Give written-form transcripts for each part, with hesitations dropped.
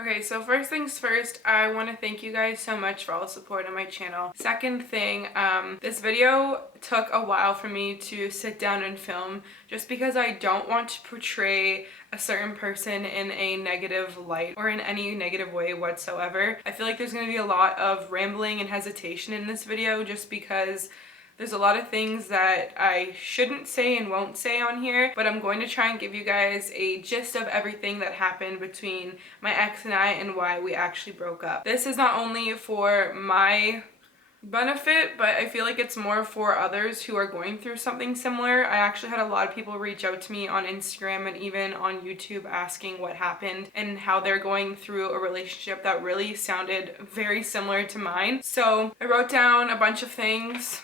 Okay, so first things first, I want to thank you guys so much for all the support on my channel. Second thing, this video took a while for me to sit down and film just because I don't want to portray a certain person in a negative light or in any negative way whatsoever. I feel like there's going to be a lot of rambling and hesitation in this video just because there's a lot of things that I shouldn't say and won't say on here, but I'm going to try and give you guys a gist of everything that happened between my ex and I and why we actually broke up. This is not only for my benefit, but I feel like it's more for others who are going through something similar. I actually had a lot of people reach out to me on Instagram and even on YouTube asking what happened and how they're going through a relationship that really sounded very similar to mine. So I wrote down a bunch of things.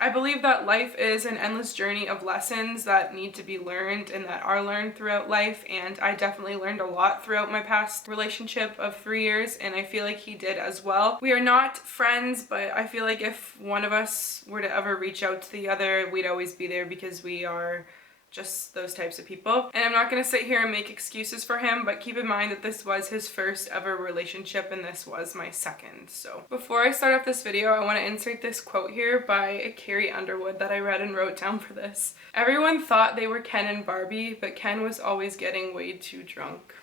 I believe that life is an endless journey of lessons that need to be learned and that are learned throughout life, and I definitely learned a lot throughout my past relationship of 3 years, and I feel like he did as well. We are not friends, but I feel like if one of us were to ever reach out to the other, we'd always be there because we are just those types of people. And I'm not going to sit here and make excuses for him, but keep in mind that this was his first ever relationship and this was my second. So before I start off this video, I want to insert this quote here by Carrie Underwood that I read and wrote down for this. Everyone thought they were Ken and Barbie, but Ken was always getting way too drunk.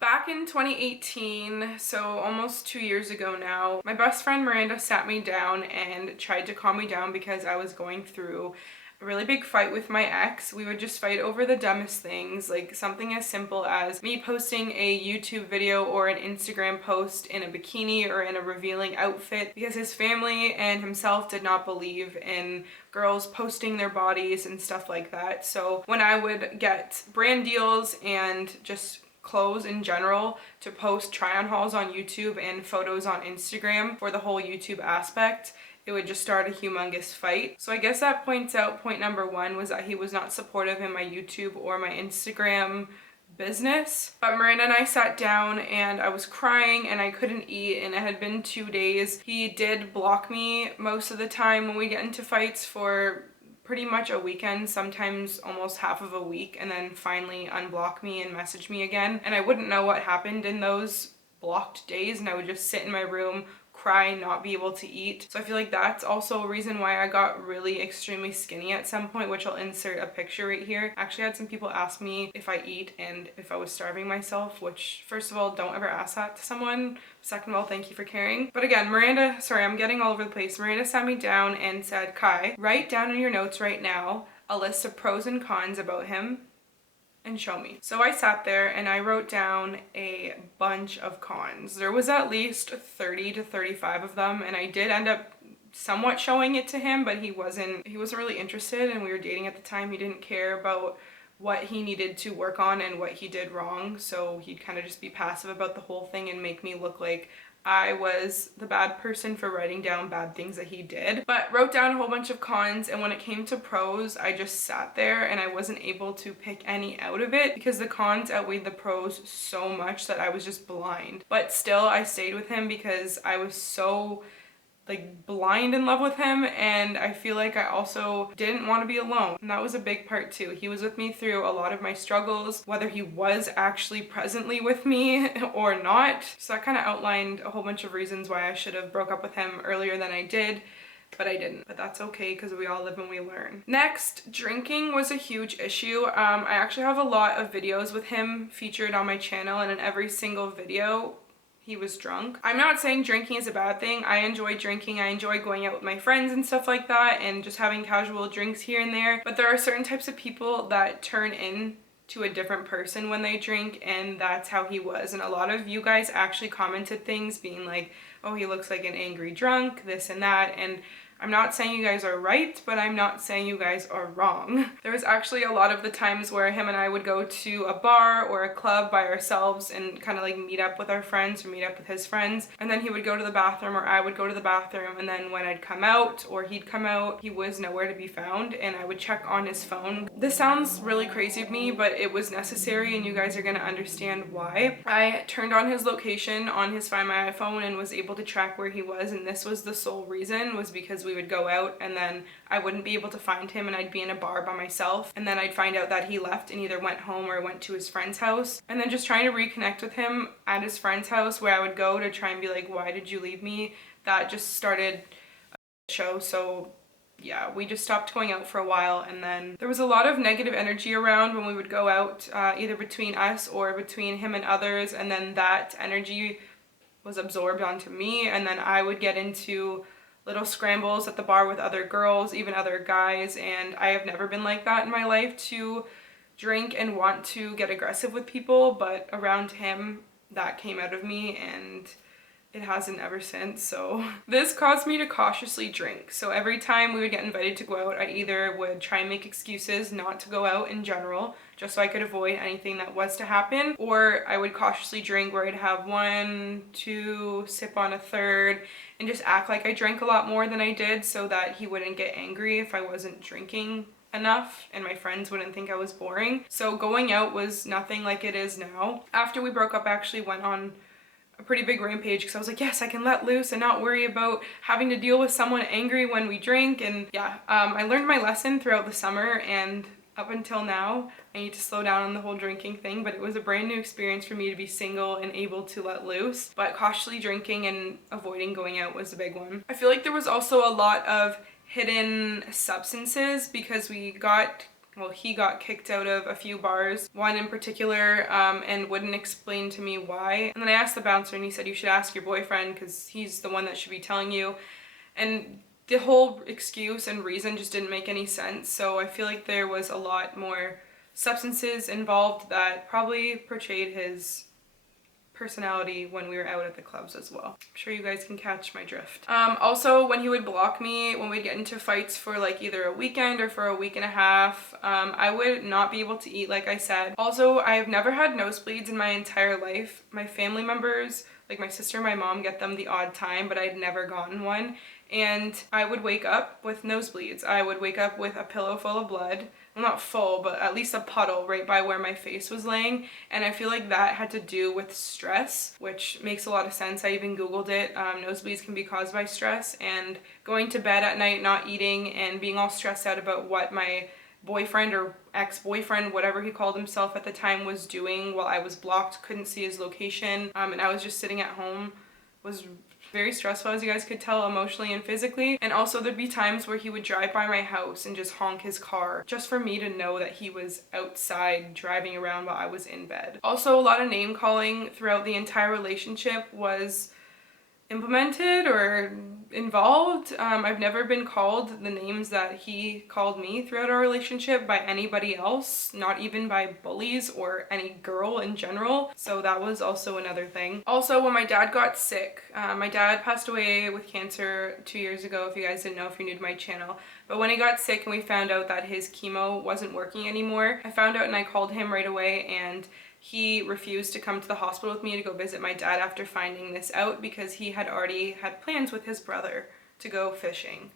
Back in 2018, so almost 2 years ago now, my best friend Miranda sat me down and tried to calm me down because I was going through a really big fight with my ex. We would just fight over the dumbest things, like something as simple as me posting a YouTube video or an Instagram post in a bikini or in a revealing outfit because his family and himself did not believe in girls posting their bodies and stuff like that. So when I would get brand deals and just clothes in general to post try-on hauls on YouTube and photos on Instagram for the whole YouTube aspect, it would just start a humongous fight. So I guess that points out point number one was that he was not supportive in my YouTube or my Instagram business. But Miranda and I sat down and I was crying and I couldn't eat and it had been 2 days. He did block me most of the time when we get into fights for pretty much a weekend, sometimes almost half of a week, and then finally unblock me and message me again. And I wouldn't know what happened in those blocked days and I would just sit in my room, cry, not be able to eat. So I feel like that's also a reason why I got really extremely skinny at some point, which I'll insert a picture right here. I actually had some people ask me if I eat and if I was starving myself, which first of all, don't ever ask that to someone. Second of all, thank you for caring. But again, Miranda, sorry, I'm getting all over the place. Miranda sat me down and said, Kai, write down in your notes right now a list of pros and cons about him and show me. So I sat there and I wrote down a bunch of cons. There was at least 30 to 35 of them, and I did end up somewhat showing it to him, but he wasn't really interested, and we were dating at the time. He didn't care about what he needed to work on and what he did wrong, so he'd kind of just be passive about the whole thing and make me look like I was the bad person for writing down bad things that he did. But wrote down a whole bunch of cons, and when it came to pros, I just sat there and I wasn't able to pick any out of it because the cons outweighed the pros so much that I was just blind. But still, I stayed with him because I was so blind in love with him, and I feel like I also didn't want to be alone, and that was a big part too. He was with me through a lot of my struggles, whether he was actually presently with me or not. So that kind of outlined a whole bunch of reasons why I should have broke up with him earlier than I did, but I didn't. But that's okay because we all live and we learn. Next, drinking was a huge issue. I actually have a lot of videos with him featured on my channel, and in every single video he was drunk. I'm not saying drinking is a bad thing. I enjoy drinking. I enjoy going out with my friends and stuff like that and just having casual drinks here and there. But there are certain types of people that turn into a different person when they drink, and that's how he was. And a lot of you guys actually commented things being like, oh, he looks like an angry drunk, this and that. And I'm not saying you guys are right, but I'm not saying you guys are wrong. There was actually a lot of the times where him and I would go to a bar or a club by ourselves and kind of meet up with our friends or meet up with his friends. And then he would go to the bathroom or I would go to the bathroom, and then when I'd come out or he'd come out, he was nowhere to be found, and I would check on his phone. This sounds really crazy of me, but it was necessary, and you guys are gonna understand why. I turned on his location on his Find My iPhone and was able to track where he was, and this was the sole reason, was because because we would go out and then I wouldn't be able to find him and I'd be in a bar by myself, and then I'd find out that he left and either went home or went to his friend's house, and then just trying to reconnect with him at his friend's house where I would go to try and be like, why did you leave me? That just started a show. So yeah, we just stopped going out for a while, and then there was a lot of negative energy around when we would go out, either between us or between him and others, and then that energy was absorbed onto me, and then I would get into little scrambles at the bar with other girls, even other guys, and I have never been like that in my life, to drink and want to get aggressive with people, but around him that came out of me and it hasn't ever since. So this caused me to cautiously drink. So every time we would get invited to go out, I either would try and make excuses not to go out in general, just so I could avoid anything that was to happen, or I would cautiously drink where I'd have 1, 2, sip on a third, and just act like I drank a lot more than I did so that he wouldn't get angry if I wasn't drinking enough and my friends wouldn't think I was boring. So going out was nothing like it is now. After we broke up, I actually went on a pretty big rampage because I was like, yes, I can let loose and not worry about having to deal with someone angry when we drink. And yeah, I learned my lesson throughout the summer, and up until now I need to slow down on the whole drinking thing, but it was a brand new experience for me to be single and able to let loose. But cautiously drinking and avoiding going out was a big one. I feel like there was also a lot of hidden substances because he got kicked out of a few bars, one in particular, and wouldn't explain to me why. And then I asked the bouncer and he said, you should ask your boyfriend because he's the one that should be telling you. And the whole excuse and reason just didn't make any sense. So I feel like there was a lot more substances involved that probably portrayed his personality when we were out at the clubs as well. I'm sure you guys can catch my drift. Also, when he would block me, when we'd get into fights for like either a weekend or for a week and a half, I would not be able to eat, like I said. Also, I have never had nosebleeds in my entire life. My family members, like my sister and my mom, get them the odd time, but I'd never gotten one. And I would wake up with nosebleeds. I would wake up with a pillow full of blood. Well, not full, but at least a puddle right by where my face was laying. And I feel like that had to do with stress, which makes a lot of sense. I even Googled it. Nosebleeds can be caused by stress, and going to bed at night, not eating, and being all stressed out about what my boyfriend or ex-boyfriend, whatever he called himself at the time, was doing while I was blocked, couldn't see his location, and I was just sitting at home, was very stressful, as you guys could tell, emotionally and physically. And also there'd be times where he would drive by my house and just honk his car just for me to know that he was outside driving around while I was in bed. Also, a lot of name calling throughout the entire relationship was implemented or involved. I've never been called the names that he called me throughout our relationship by anybody else, not even by bullies or any girl in general. So that was also another thing. Also, when my dad got sick, my dad passed away with cancer 2 years ago, if you guys didn't know, if you're new to my channel. But when he got sick and we found out that his chemo wasn't working anymore, I found out and I called him right away, and he refused to come to the hospital with me to go visit my dad after finding this out because he had already had plans with his brother to go fishing.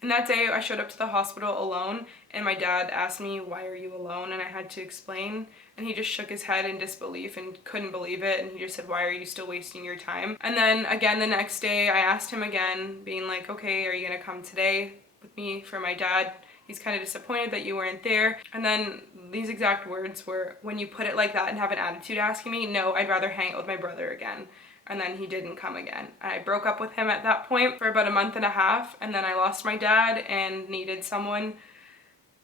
And that day I showed up to the hospital alone, and my dad asked me, why are you alone? And I had to explain, and he just shook his head in disbelief and couldn't believe it, and he just said, why are you still wasting your time? And then again the next day I asked him again, being like, okay, are you gonna come today with me for my dad? He's kind of disappointed that you weren't there. And then these exact words were, when you put it like that and have an attitude asking me, no, I'd rather hang out with my brother again. And then he didn't come again. I broke up with him at that point for about a month and a half, and then I lost my dad and needed someone.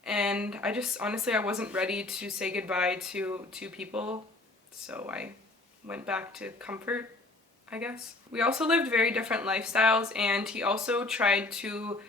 And I just, honestly, I wasn't ready to say goodbye to two people. So I went back to comfort, I guess. We also lived very different lifestyles, and he also tried to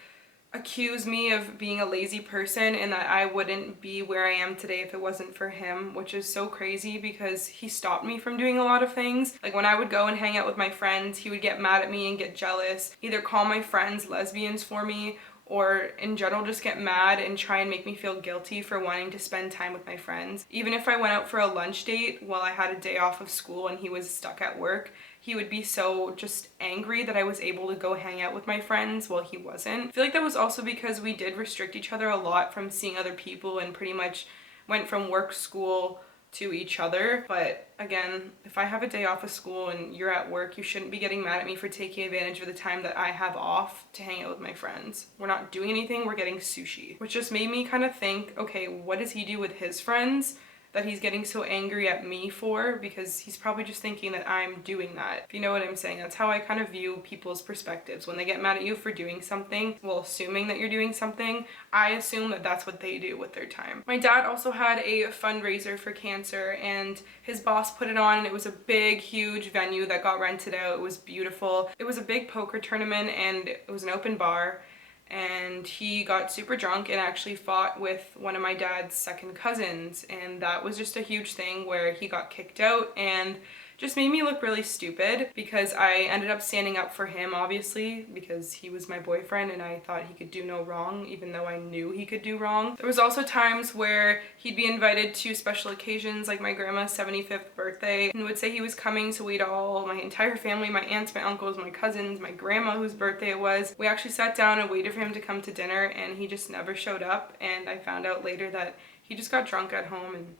accuse me of being a lazy person and that I wouldn't be where I am today if it wasn't for him, which is so crazy because he stopped me from doing a lot of things. Like when I would go and hang out with my friends, he would get mad at me and get jealous, either call my friends lesbians for me, or in general just get mad and try and make me feel guilty for wanting to spend time with my friends. Even if I went out for a lunch date while I had a day off of school and he was stuck at work, he would be so just angry that I was able to go hang out with my friends while he wasn't. I feel like that was also because we did restrict each other a lot from seeing other people and pretty much went from work, school, to each other. But again, if I have a day off of school and you're at work, you shouldn't be getting mad at me for taking advantage of the time that I have off to hang out with my friends. We're not doing anything, we're getting sushi. Which just made me kind of think, okay, what does he do with his friends that he's getting so angry at me for? Because he's probably just thinking that I'm doing that. If you know what I'm saying, that's how I kind of view people's perspectives. When they get mad at you for doing something, well, assuming that you're doing something, I assume that that's what they do with their time. My dad also had a fundraiser for cancer, and his boss put it on, and it was a big, huge venue that got rented out. It was beautiful. It was a big poker tournament, and it was an open bar. And he got super drunk and actually fought with one of my dad's second cousins, and that was just a huge thing where he got kicked out and just made me look really stupid because I ended up standing up for him, obviously, because he was my boyfriend and I thought he could do no wrong, even though I knew he could do wrong. There was also times where he'd be invited to special occasions like my grandma's 75th birthday and would say he was coming, so we'd all, my entire family, my aunts, my uncles, my cousins, my grandma whose birthday it was, we actually sat down and waited for him to come to dinner, and he just never showed up. And I found out later that he just got drunk at home and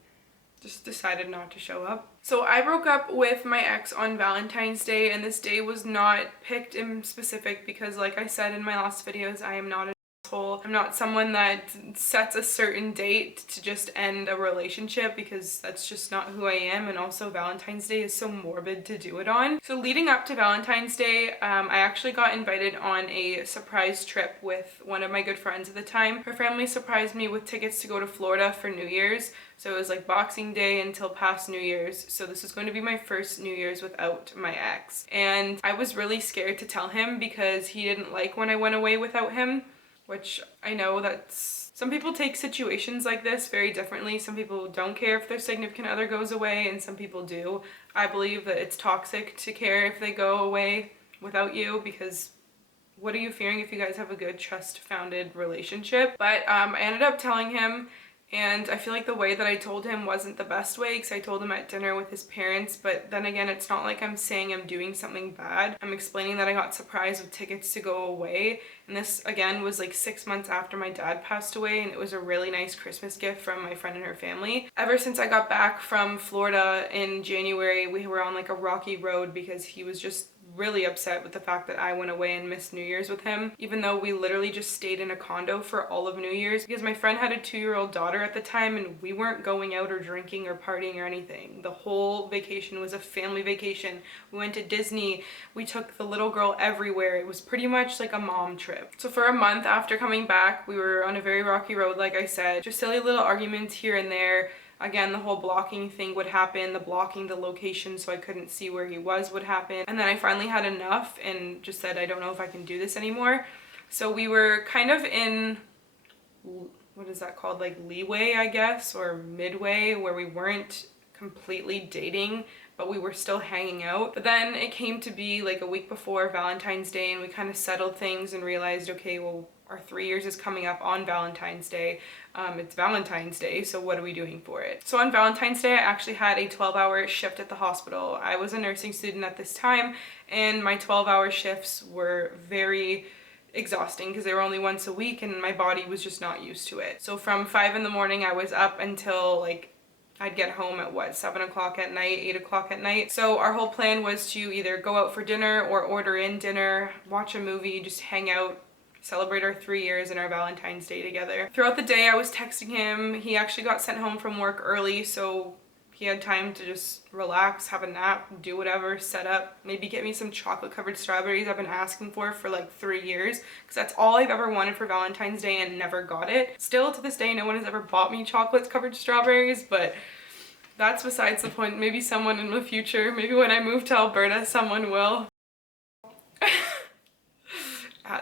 just decided not to show up. So I broke up with my ex on Valentine's Day, and this day was not picked in specific because, like I said in my last videos, I am not an asshole. I'm not someone that sets a certain date to just end a relationship, because that's just not who I am. And also Valentine's Day is so morbid to do it on. So leading up to Valentine's Day, I actually got invited on a surprise trip with one of my good friends at the time. Her family surprised me with tickets to go to Florida for New Year's. So it was like Boxing Day until past New Year's. So this is going to be my first New Year's without my ex. And I was really scared to tell him because he didn't like when I went away without him, which I know that's... Some people take situations like this very differently. Some people don't care if their significant other goes away, and some people do. I believe that it's toxic to care if they go away without you, because what are you fearing if you guys have a good trust-founded relationship? But I ended up telling him, and I feel like the way that I told him wasn't the best way, because I told him at dinner with his parents. But then again, it's not like I'm saying I'm doing something bad. I'm explaining that I got surprised with tickets to go away. And this, again, was like 6 months after my dad passed away, and it was a really nice Christmas gift from my friend and her family. Ever since I got back from Florida in January, we were on like a rocky road because he was just really upset with the fact that I went away and missed New Year's with him, even though we literally just stayed in a condo for all of New Year's, because my friend had a 2-year-old daughter at the time and we weren't going out or drinking or partying or anything. The whole vacation was a family vacation. We went to Disney, we took the little girl everywhere. It was pretty much like a mom trip. So for a month after coming back, we were on a very rocky road, like I said, just silly little arguments here and there. Again, the whole blocking thing would happen, the blocking the location so I couldn't see where he was would happen. And then I finally had enough and just said, I don't know if I can do this anymore. So we were kind of in, what is that called? Like leeway, I guess, or midway, where we weren't completely dating, but we were still hanging out. But then it came to be like a week before Valentine's Day, and we kind of settled things and realized, okay, well, our 3 years is coming up on Valentine's Day. It's Valentine's Day, so what are we doing for it? So on Valentine's Day, I actually had a 12-hour shift at the hospital. I was a nursing student at this time, and my 12-hour shifts were very exhausting because they were only once a week, and my body was just not used to it. So from 5 in the morning, I was up until like I'd get home at what, 7 o'clock at night, 8 o'clock at night. So our whole plan was to either go out for dinner or order in dinner, watch a movie, just hang out, celebrate our 3 years and our Valentine's Day together. Throughout the day, I was texting him. He actually got sent home from work early, so he had time to just relax, have a nap, do whatever, set up, maybe get me some chocolate covered strawberries I've been asking for like 3 years, because that's all I've ever wanted for Valentine's Day and never got it. Still to this day, no one has ever bought me chocolate covered strawberries, but that's besides the point. Maybe someone in the future, maybe when I move to Alberta, someone will.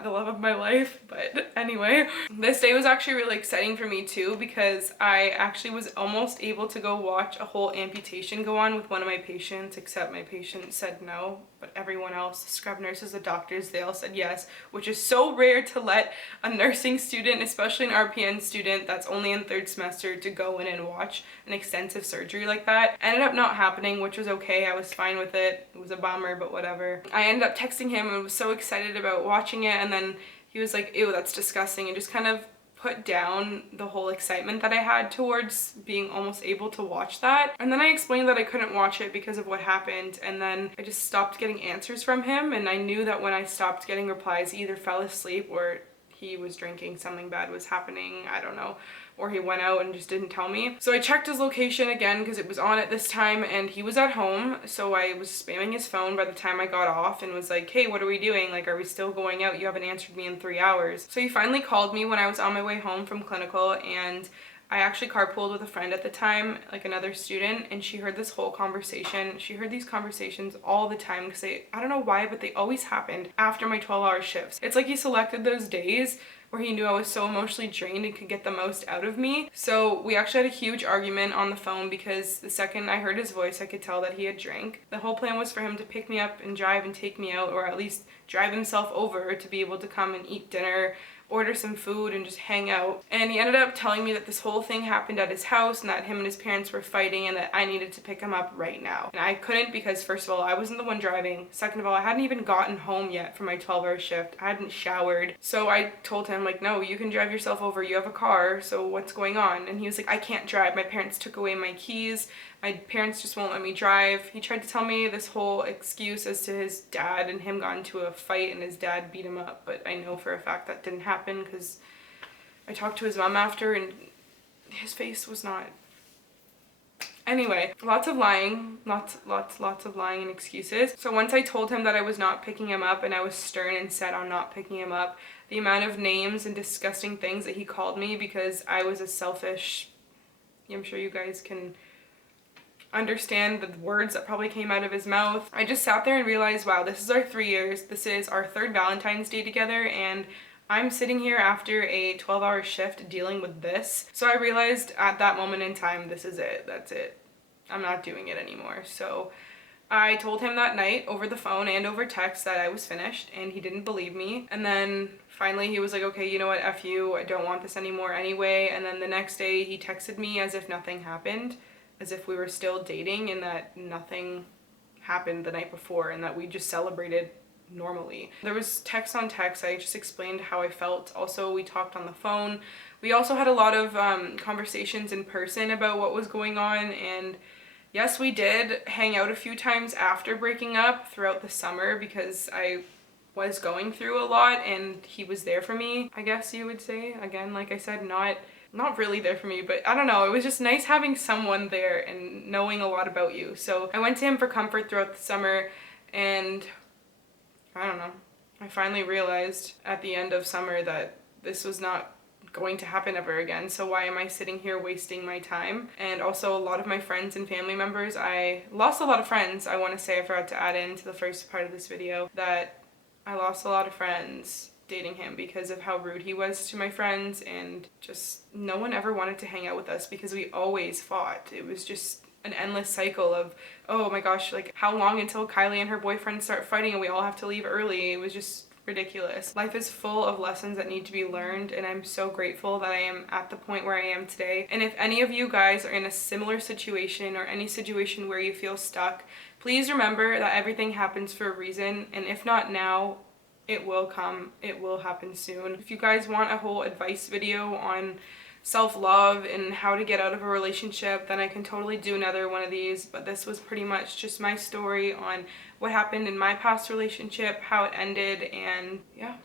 The love of my life. But anyway, this day was actually really exciting for me too, because I actually was almost able to go watch a whole amputation go on with one of my patients, except my patient said no, but everyone else, the scrub nurses, the doctors, they all said yes, which is so rare to let a nursing student, especially an RPN student that's only in 3rd semester, to go in and watch an extensive surgery like that. Ended up not happening, which was okay. I was fine with it. It was a bummer, but whatever. I ended up texting him and was so excited about watching it, and then he was like, ew, that's disgusting, and just kind of put down the whole excitement that I had towards being almost able to watch that. And then I explained that I couldn't watch it because of what happened, and then I just stopped getting answers from him, and I knew that when I stopped getting replies, he either fell asleep or he was drinking, something bad was happening, I don't know, or he went out and just didn't tell me. So I checked his location again because it was on at this time, and he was at home, so I was spamming his phone by the time I got off and was like, hey, what are we doing? Like, are we still going out? You haven't answered me in 3 hours. So he finally called me when I was on my way home from clinical, and I actually carpooled with a friend at the time, like another student, and she heard this whole conversation. She heard these conversations all the time because I don't know why, but they always happened after my 12-hour shifts. It's like he selected those days where he knew I was so emotionally drained and could get the most out of me. So we actually had a huge argument on the phone because the second I heard his voice, I could tell that he had drank. The whole plan was for him to pick me up and drive and take me out, or at least drive himself over to be able to come and eat dinner, order some food, and just hang out. And he ended up telling me that this whole thing happened at his house and that him and his parents were fighting and that I needed to pick him up right now. And I couldn't because, first of all, I wasn't the one driving. Second of all, I hadn't even gotten home yet from my 12-hour shift. I hadn't showered. So I told him, like, no, you can drive yourself over. You have a car, so what's going on? And he was like, I can't drive. My parents took away my keys. My parents just won't let me drive. He tried to tell me this whole excuse as to his dad and him got into a fight and his dad beat him up, but I know for a fact that didn't happen because I talked to his mom after and his face was not... Anyway, lots of lying, lots of lying and excuses. So once I told him that I was not picking him up and I was stern and set on not picking him up, the amount of names and disgusting things that he called me because I was a selfish... I'm sure you guys can understand the words that probably came out of his mouth. I just sat there and realized, wow, this is our 3 years. This is our third Valentine's Day together, and I'm sitting here after a 12-hour shift dealing with this. So I realized at that moment in time, this is it. That's it. I'm not doing it anymore. So I told him that night over the phone and over text that I was finished, and he didn't believe me. And then finally he was like, okay, you know what, F you, I don't want this anymore anyway. And then the next day he texted me as if nothing happened, as if we were still dating and that nothing happened the night before and that we just celebrated normally. There was text on text. I just explained how I felt. Also, we talked on the phone. We also had a lot of conversations in person about what was going on, and yes, we did hang out a few times after breaking up throughout the summer because I was going through a lot and he was there for me, I guess you would say. Again, like I said, not really there for me, but I don't know, it was just nice having someone there and knowing a lot about you. So I went to him for comfort throughout the summer, and I don't know, I finally realized at the end of summer that this was not going to happen ever again. So why am I sitting here wasting my time? And also a lot of my friends and family members, I lost a lot of friends. I want to say, I forgot to add into the first part of this video that I lost a lot of friends dating him because of how rude he was to my friends, and just no one ever wanted to hang out with us because we always fought. It was just an endless cycle of, oh my gosh, like how long until Kylie and her boyfriend start fighting and we all have to leave early? It was just ridiculous. Life is full of lessons that need to be learned, and I'm so grateful that I am at the point where I am today. And if any of you guys are in a similar situation or any situation where you feel stuck, please remember that everything happens for a reason, and if not now, it will come. It will happen soon. If you guys want a whole advice video on self-love and how to get out of a relationship, then I can totally do another one of these, but this was pretty much just my story on what happened in my past relationship, how it ended, and yeah.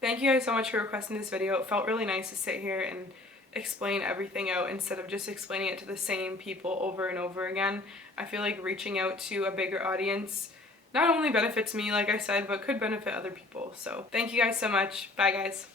Thank you guys so much for requesting this video. It felt really nice to sit here and explain everything out instead of just explaining it to the same people over and over again. I feel like reaching out to a bigger audience not only benefits me, like I said, but could benefit other people. So thank you guys so much. Bye guys.